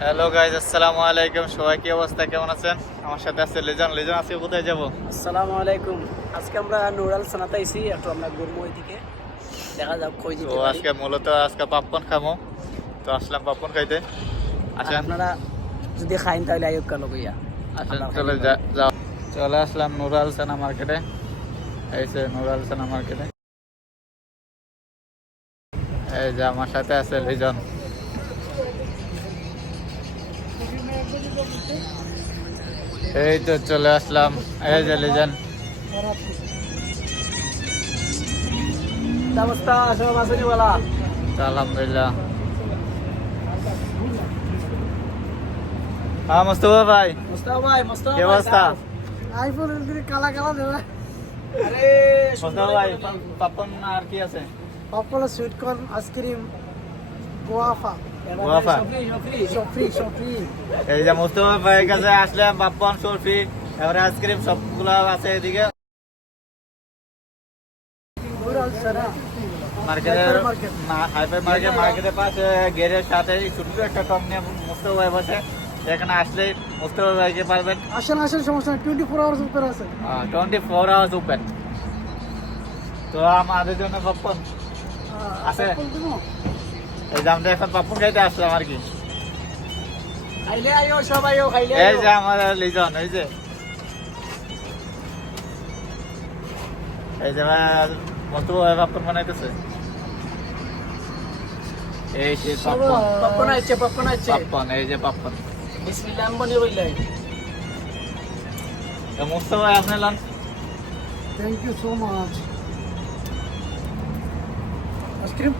Hello guys, আসসালামু আলাইকুম। সবাই কি অবস্থা, কেমন আছেন? আমার সাথে আছে লিজন। লিজন আজকে কোথায় যাব? আসসালামু আলাইকুম। আজকে আমরা নুরাল সানাতে আইছি, একটু আমরা ঘুরবো ওইদিকে, দেখা যাক কই তো যেতে পারি। আজকে মূলত পাপকর্ন খামো, তো আসলাম পাপকর্ন খাইতে। আর আসেন আপনারা যদি খাইন তাহলে আয়োগ কালো কইয়া আসেন, চলে আসলাম নুরাল সানা মার্কেটে। এই যে নুরাল সানা মার্কেটে, এই যে আমার সাথে আছে লিজন। এই তো চলে আসলাম, এই যে লিজন। অবস্থা সব আছে নি বলা। তো আলহামদুলিল্লাহ। হ্যাঁ মুস্তফা ভাই, মুস্তাফা ভাই, মুস্তাফা কি ভাই, অবস্থা? আইফোন এর কালা কালা দেবা। আরে মুস্তফা ভাই, পাপকর্ন আর কি আছে? Popcorn, sweet corn, ice cream, guava. Guava? সফরি সফরি। এই যে মুস্তফা ভাইয়ের কাছে আসলে পাপকর্ন, সরফি, তারপরে আইসক্রিম সবগুলো আছে এদিকে নুরাল সানা মার্কেটের মার্কেট। হাইফাই মার্কেটের পাশে গেটের সাথে ছোট্ট একটা টপ নিয়ে মুস্তফা ভাই বসে। এখানে আসলে মুস্তফা ভাইকে পারবেন। আসেন আসেন, সমস্যা 24 আওয়ার্স উপরে আছে। 24 আওয়ার্স ওপেন। তো আমাদের জন্য পপকর্ন আছে। এই যে আমরা এখন পপকর্ন খাইতে আসলাম আর কি। খাইলে আইও, সব আইও, খাইলে এই আইও। যে আমাদের লিজন, এই যে মুস্তফা ভাই পপকর্ন বানাইতেছে। এই যে পপকর্ন, পপকর্ন আছে, পপকর্ন আছে। পপকর্ন, এই যে পপকর্ন। বিসমিল্লাহ বনি কইলাই। তো মুস্তফা ভাই আপনি লন। Thank you so much. Ice cream